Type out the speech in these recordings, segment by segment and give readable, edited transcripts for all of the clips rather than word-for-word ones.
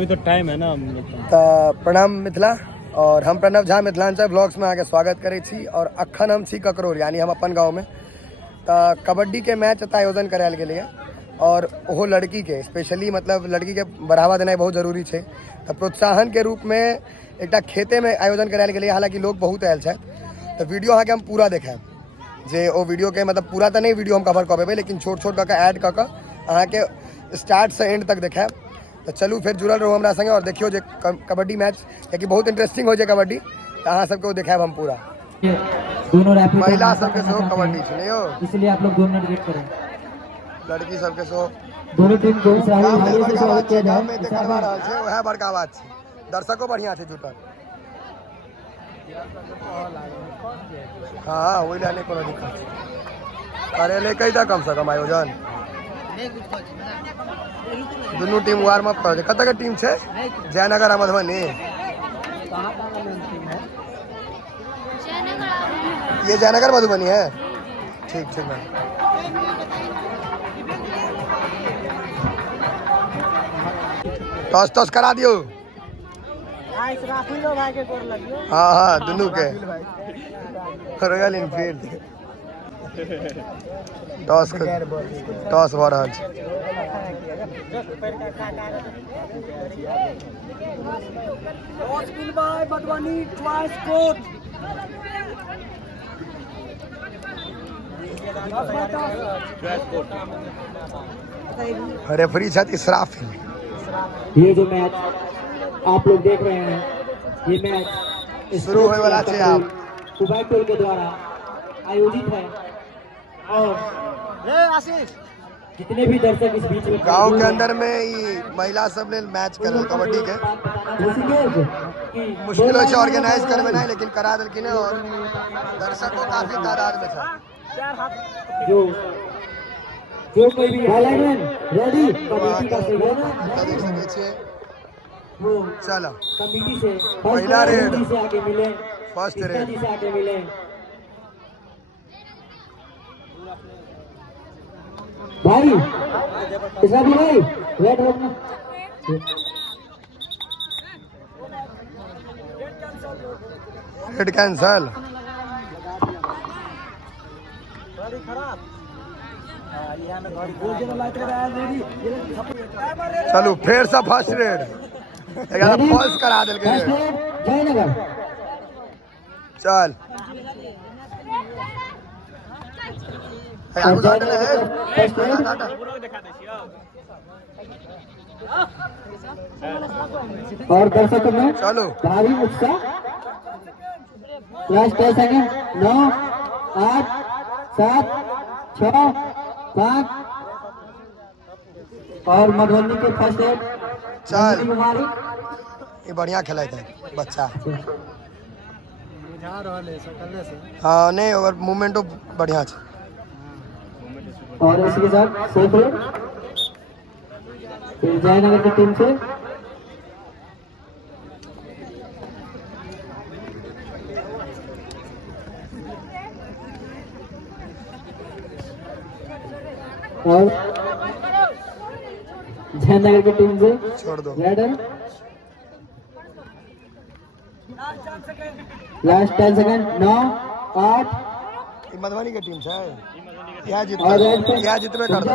अभी तो टाइम है ना। प्रणाम मिथिला और हम प्रणव झा मिथिलांचल ब्लॉग्स में आके स्वागत करे छी और अखन हम छी ककरोर यानी हम अपन गांव में कबड्डी के मैच आयोजन करायल गेलै और ओहो लड़की के स्पेशली मतलब लड़की के बढ़ावा देना बहुत जरूरी है। तो प्रोत्साहन के रूप में एक खेते में आयोजन करायल गेलै। हालांकि लोग बहुत आयल है तो वीडियो अहाँ के हम पूरा देखाएब जे ओ वीडियो के मतलब पूरा तो नहीं वीडियो हम कवर कर पेबै लेकिन छोट छोट कऽ ऐड कऽ अहाँ के स्टार्ट से एंड तक देखाएब। तो चलू फिर जुड़ल रहू हमरा संगे और देखियो जे कबड्डी मैच कि बहुत इंटरेस्टिंग हो कबड्डी तो अहाँ सबके देखाएब हम पूरा। दोनों महिला सबके सेहो कबड्डी छै यो, इसलिए आप लोग 2 मिनट वेट करें। लड़की सबके सेहो दोनों टीम को गाँव में बड़का बात छै, गाँव में देखा रहल छै वएह बड़का बात छै। दर्शको बढ़िया छै जुटल। हाँ ओहि लए नहि कोनो दिक्कत छै। करेले कईटा कम से कम आयोजन दोनों टीम वार्म अप कर। कत के टीम छै? जयनगर आ मधुबनी। ये जयनगर मधुबनी है। ठीक ठीक मैम। टॉस टॉस करा दियो। हाँ हाँ दोनों के रॉयल इनफील्ड टॉस टॉस भऽ रहल छै। रेफरी छथि इसराफिल। ये जो मैच आप लोग देख रहे हैं ये मैच शुरू होने वाला है। आप कुबैत टोल के द्वारा आयोजित है और जितने भी दर्शक इस बीच में गांव के अंदर में ही महिला सब ने मैच कर कबड्डी के मुश्किल हो ऑर्गेनाइज करवे ना लेकिन करा दिलखिन और दर्शकों काफी तादाद में था। जो कोई भी रेडी कमेटी का देख सके छे। चलो कमेटी से पहला रेड से आगे मिले, फर्स्ट रेड से आगे मिले। भाई इसका भी भाई रेड रोकना। Red cancel. चलो फिर से फर्स्ट रेड फॉल्स करा दिल के। जयनगर चल और दर्शकों में चलो भारी उत्साह। लास्ट 10 सेकंड 9 8 7 6 5 और मधुबनी के फर्स्ट एड चल कुमारी ये बढ़िया खेला था बच्चा। हाँ नहीं और मूवमेंट तो बढ़िया है। और इसके साथ सेफ रेड जयनगर की टीम से और जयनगर की टीम से छोड़ दो रेडर। लास्ट 10 सेकंड 9 8 मधुबनी की टीम है। यह जितने कर दो।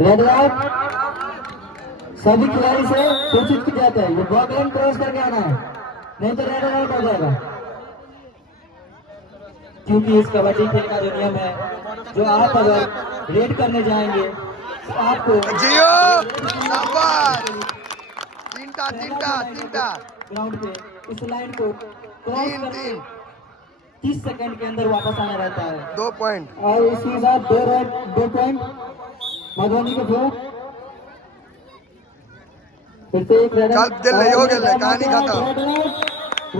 रेड आउट सभी खिलाड़ी से सूचित किया जाता है ये बॉल लाइन क्रॉस करके आना है नहीं तो रेड आउट हो जाएगा। क्योंकि इस कबड्डी खेल का जो नियम है जो आप अगर रेड करने जाएंगे तो आपको जियो तीनटा ग्राउंड पे इस लाइन को क्रॉस करके 30 सेकंड के अंदर वापस आना रहता है। 2 पॉइंट और इसके साथ 2 रेड 2 पॉइंट मधुबनी के फ्लोर। फिर से एक रेड चल दिल नहीं हो गया कहानी खत्म।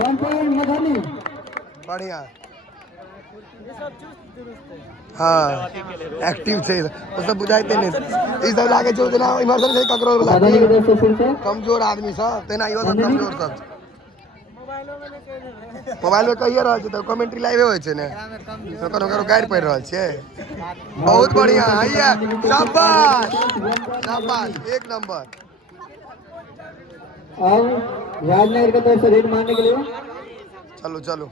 1 पॉइंट मधुबनी बढ़िया। हाँ एक्टिव थे वो सब बुझाते नहीं इस सब लाके जो देना इमर्शन से ककरो वाला मधुबनी की तरफ से फिर से कमजोर आदमी सब तेना यो सब कमजोर सब मोबाइल में कहिए रहा तो कमेंट्री लाइव हो ने करो करो गाइड पढ़ रहा छे बहुत बढ़िया आइए शाबाश शाबाश एक नंबर और राजनगर की तरफ से रेड मारने के लिए चलो चलो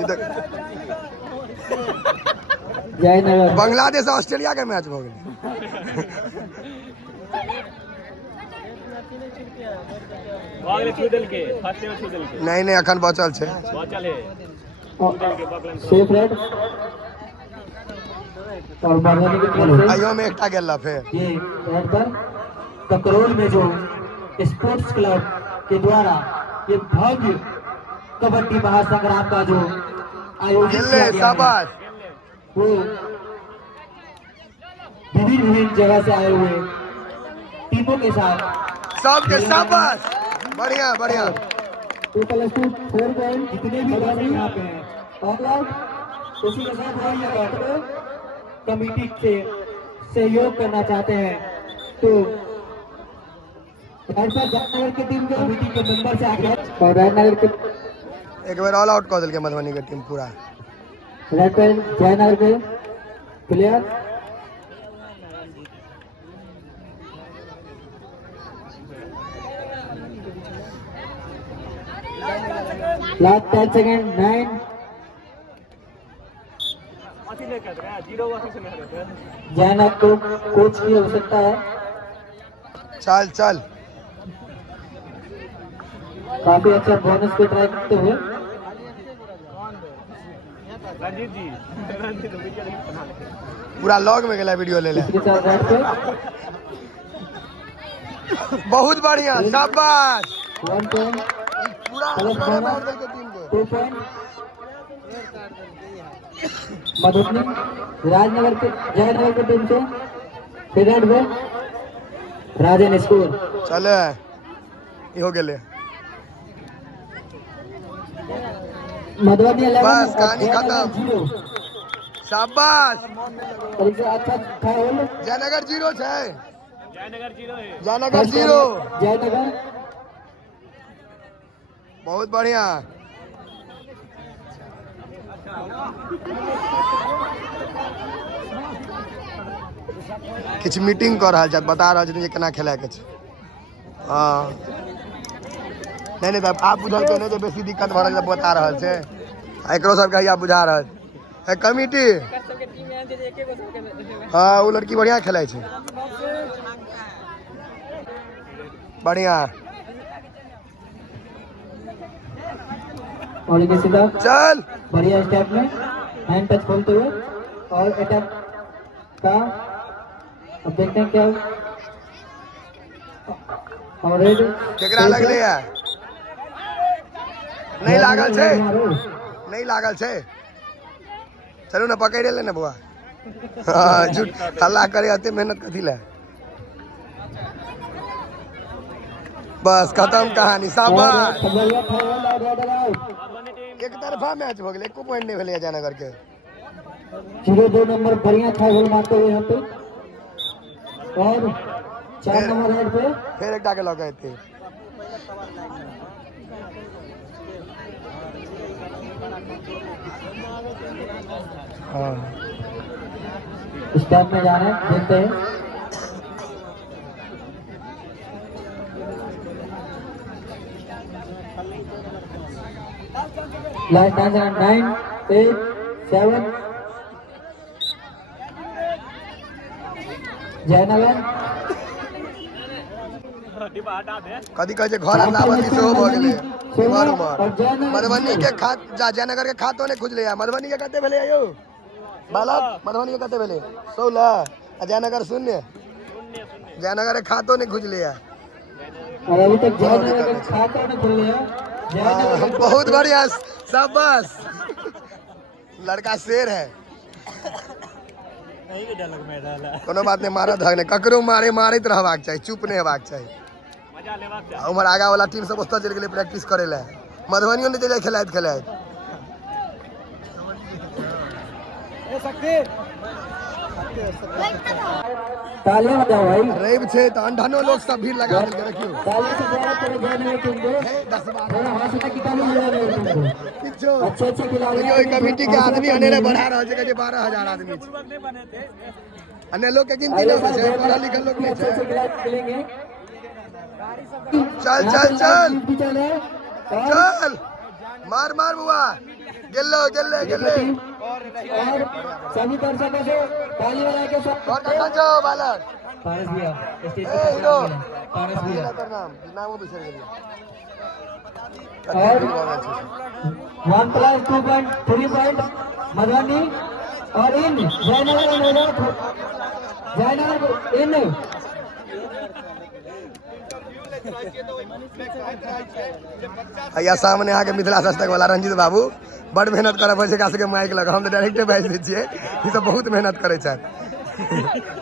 इधर जयनगर बांग्लादेश ऑस्ट्रेलिया के मैच हो गए नहीं नहीं अखन बचल छे सेफ रेड और बागवानी की तरफ से आइयो में एकटा गेला फिर ये रेड पर ककरोल में जो स्पोर्ट्स क्लब के द्वारा ये भव्य कबड्डी महासंग्राम का जो आयोजित गेले किया गया है, शाबाश वो विभिन्न जगह से आए हुए टीमों के साथ सबके शाबाश बढ़िया बढ़िया 2+2 4 पॉइंट जितने भी खिलाड़ी यहाँ पे हैं ऑल आउट उसी के साथ वो ये बैठकर कमेटी से सहयोग करना चाहते हैं तो राजनगर की टीम के कमेटी के मेंबर से आगे और राजनगर के एक बार ऑल आउट कर दिल के मधुबनी के टीम पूरा रेड पेन जयनगर के प्लेयर लास्ट 10 सेकंड 9 जयनगर को कोच की आवश्यकता है चल चल काफी अच्छा बोनस पे ट्राई करते हुए पूरा लॉग में गेला वीडियो ले ले इसके साथ रेड पे बहुत बढ़िया शाबाश 1 पॉइंट पूरा प्लस पूरा बोनस मार दिल के टीम को 2 पॉइंट मधुबनी राजनगर के जयनगर की टीम से फिर रेड पे राजन स्कोर चले इहो गेले मधुबनी 11 बस, कहानी और खत्म। 0 शाबाश परीक्षा अच्छा था होल जयनगर 0 छे जयनगर 0 है जयनगर 0 जयनगर बहुत बढ़िया किछ मीटिंग कर रहा है बता रहा है केना खेलाय के छै हाँ नहीं नहीं साहब आप बुझल के नहीं जो बेसी दिक्कत भऽ रहल छै बता रहल छै एकरो सबके हैया बुझा रहल है कमिटी हाँ वो लड़की बढ़िया खेलाय छै बढ़िया और इनके सीधा चल बढ़िया स्टेप में हैंड टच खोलते हुए और अटैक का अब देखते हैं क्या और रेड केकरा लगले है नहीं लागल छै नहीं लागल छै चलू ना पकड़ ले ना बुआ हाँ झूठ हल्ला करे अते मेहनत कथी ले बस खत्म कहानी शाबाश एक तरफा मैच हो गेलै एको पॉइंट नहीं भेलै जयनगर के 0-2 नंबर बढ़िया था गोल मारते हुए यहाँ पे और 4 नंबर रेड पे फिर एकटा के लग एते हाँ स्टेप में जाना है देखते हैं लास्ट 9 8 7 जयनगर कथी कहै छै घर अंदावती सेहो भऽ गेलै उमर उमर मधुबनी के खात जयनगर के खातो नहीं खुजले मधुबनी के कते भेलै यौ बालक मधुबनी के कते भेलै 16 आ जयनगर 0 जयनगर के खातो नहीं खुजले और अभी तक जयनगर का खाता नहीं खुल गया जयनगर बहुत बढ़िया शाबाश लड़का शेर है कोनो बात नहीं मारत हक नहीं ककरो मारे मारत रहबाक चाहिए चुप नहीं हेबाक चाहिए उमर आगा वाला टीम सब ओतऽ चलि गेलै प्रैक्टिस करे ला मधुबनियो नहीं चले खेलाइत खेलाइत तालियां बजाओ भाई। रेब छे तो अंधानो लोग सब भीड़ लगा के रखियो। तालियां से स्वागत करें जयनगर टीम को। थोड़ा हौसला की ताली बजा रहे टीम को। किछो अच्छे खिलाड़ी देखियो ई कमेटी के आदमी अनेरे बढ़ा रहल छै जे 12000 आदमी छै। अन्य लोग के गिनती न होय छै, पढ़ा लिखल लोग नहीं अच्छे छै। खिलाड़ी खेलेंगे। चल चल चल चल है चल मार मार बुआ गेल्लो गेल्ले गेल्ले और सभी दर्शकों से ताली बजा के और कहां जाओ बालक पारस भैया स्टेज ए पे हीरो पारस भैया कर नाम वो बिसर गेलिया और 1+2 पॉइंट 3 पॉइंट मधुबनी और इन जयनगर इन भैया सामने आके मिथिला हस्तक वाला रंजीत बाबू बड़ मेहनत करे छै का सके माइक लगा हम तो डायरेक्टे बाज दै छियै ई सब बहुत मेहनत करे छै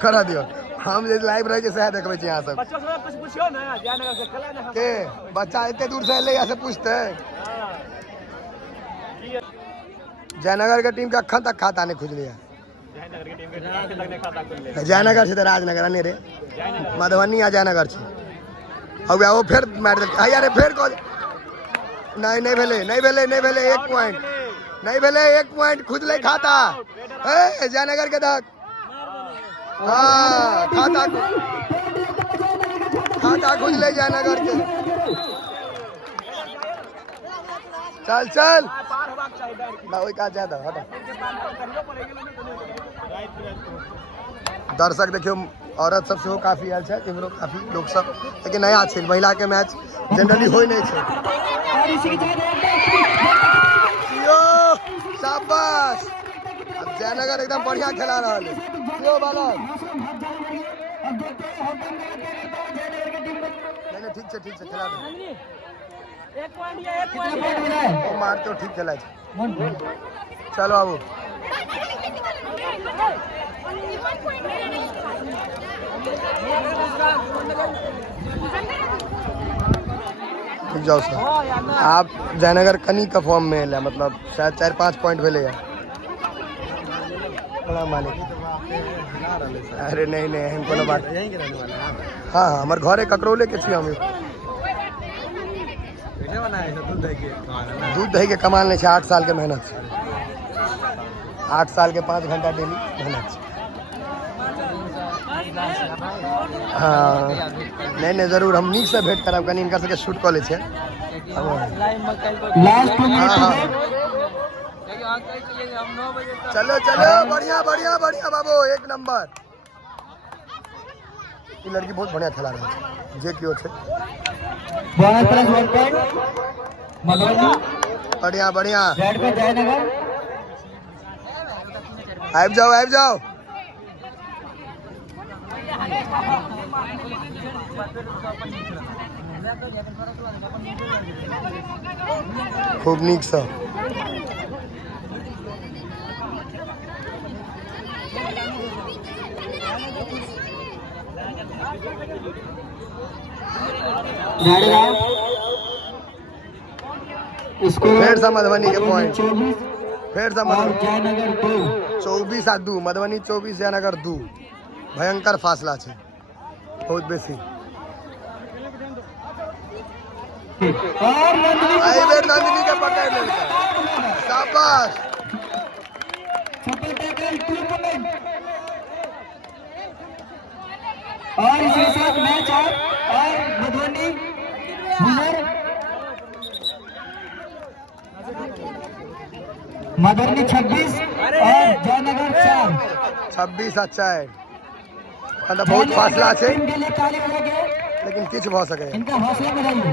करा दियो हम जे लाइव रह के सह देखबै छी यहां सब बच्चों से कुछ पूछियो ना जयनगर से खेला ना के बच्चा इतने दूर से एले यहाँ से पूछते जयनगर के टीम का अखन तक खाता नहीं खुज लिया जयनगर की टीम के आगे तक नहीं खाता खुल ले जयनगर से तो राजनगर अने रे मधुबनी आ जयनगर से अब वो फिर मार दे यार फिर को नहीं नहीं भेले नहीं भेले नहीं भेले 1 पॉइंट नहीं भेले 1 पॉइंट खुजले खाता ए जयनगर के तक हाँ खाता खुजले जयनगर के चल चल पार होबाक चाहिए डायरेक्ट ना वही का ज्यादा हटा करियो पड़ेगी राइट दर्शक देखियो औरत सब सेहो काफी आयल छै इमरो काफी लोग सब लेकिन नया छै महिला के मैच जनरली होय नहीं छै यो शाबाश अब जयनगर एकदम बढ़िया खेला रहल है यो बालक नहीं ठीक छै खेला दो 1 पॉइंट या 1 पॉइंट वो मार तो ठीक खेला छै चलो बाबू जाओ सर आप जयनगर कनी का फॉर्म में है मतलब शायद 4-5 पॉइंट भेले बड़ा मालिक अरे नहीं नहीं हम कोनो बात हाँ हाँ हमारे घर ककरौले के छियै हम दूध दही के कमाल नहीं 8 साल के मेहनत 8 साल के 5 घंटा डेली मेहनत हाँ नहीं जरूर हम नीक से भेंट करब कनी इनका सबके शूट कऽ लै छै चलो चलो बढ़िया बढ़िया बढ़िया बाबू 1 नंबर ई लड़की बहुत बढ़िया खेला रही है जे कियो छै बढ़िया बढ़िया आबि जाओ खूब नीक सँ फेर से मधुबनी के पॉइंट फेर से जयनगर 24-2 मधुबनी 24 जयनगर 2 भयंकर फासला छै बहुत बेसी आई बेर नंदिनी के पकड़ लेलकै शाबाश और इसके साथ मैच और मधुबनी विनर मधुबनी 26 और जयनगर 4 26 अच्छा है बहुत फासला छै इनके लिए ताली बजाइए लेकिन किछ भऽ सकै इनका हौसला बढ़ाइए